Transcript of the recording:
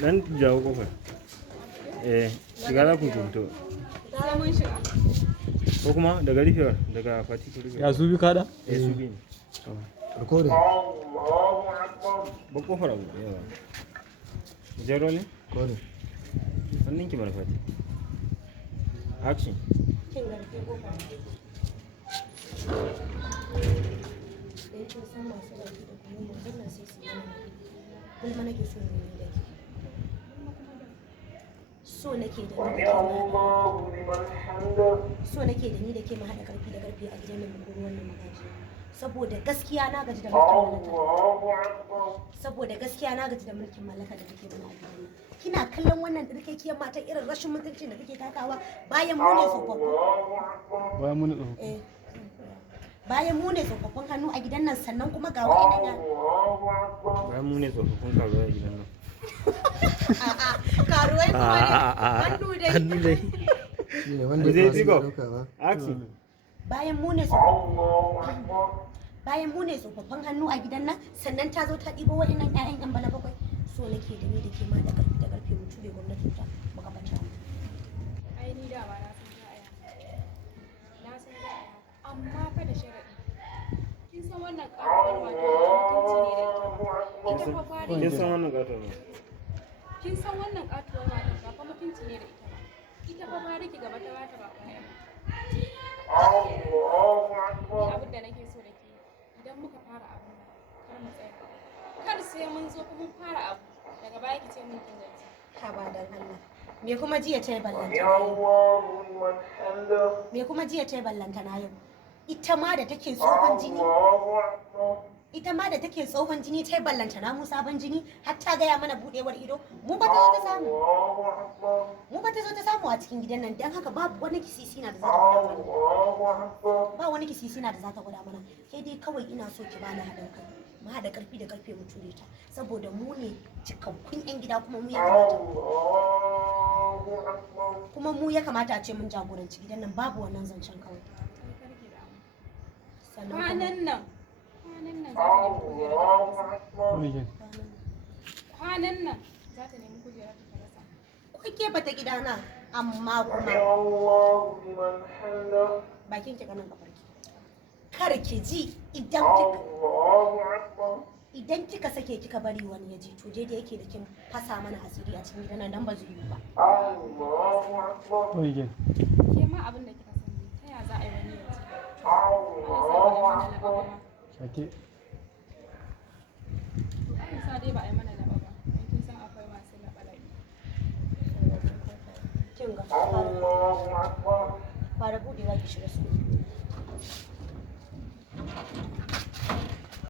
Dan jawo kofar. Shiga za ku fito. Ko kuma daga rufewar daga fati ko rufewar. Ya su bi kada? Su bi ne. Recording. Ba kofar abu da yawa. Jero ne? Recording. Hannun ki mana fati. Action. so nake da ni da ke mu haɗa ƙarfi da ƙarfi a gidan nan gurin wannan magajiya saboda gaskiya na gaji da mulkin mallaka saboda gaskiya na gaji da mulkin mallaka da take mana a gidan nan kina kallon wannan dirkekiyar matan irin rashin mutuncin da take takawa bayan mu ne tsofaffin bayan mu ne tsofaffin hannu a gidan nan sannan kuma ga wa'annan ya bayan mu ne tsofaffin karuwa a gidan nan a'a karuwai kuma ne hannu dai Wanda zai tsigo. Action. bayan mu ne tsofaffin hannu a gidan nan sannan ta zo ta ɗibo wa'annan 'ya'yan 'yan bana bakwai so nake da ni da ke ma da ƙarfi da ƙarfe mu ture gwamnatin ta muka bata ai ni da ba na san za a yi amma fa da sharaɗi kin san wannan ƙaruwar mata mutunci ne da ita fa fari Kin san wannan gato ne? kin san wannan ƙatuwar mata ba fa mutunci ne da ita fa fari ki gaba ta bata ba ƙwaya ni abin da nake so da ke idan muka fara abin kar mu tsaya kar sai mun zo mun fara abu daga baya ki ce mun kin gaji ka ba dan Allah me kuma jiya ta yi ballanta na yau ita ma da take tsohon jini ta yi ballanta na mu sabon jini har ta gaya mana budewar ido mu ba ta zo ta samu a cikin gidan nan dan haka babu wani kisisi na da za ta gwada mana ba wani kisisi na da za ta gwada mana ke dai kawai ina so ki bani haɗin kai mu haɗa ƙarfi da ƙarfe mu ture ta saboda mu ne cikakkun 'yan gida kuma mu ya kamata a ce mun jagoranci gidan nan babu wannan zancen kawai kwanan nan za ta nemi kujerar ta rasa ke bata gidana amma kuma bakin ki kanan kafarki kar ki ji idan kika sake kika bari wani ya ji to je da yake da kin fasa mana asiri a cikin gidan nan ba zai yi ba ke ma abin da kika sani ta ya za a yi wani ya ji Sake. sa dai ba a yi mana laba ba kin san akwai masu laɓalaɓi kin ga fara budewa ki shiga su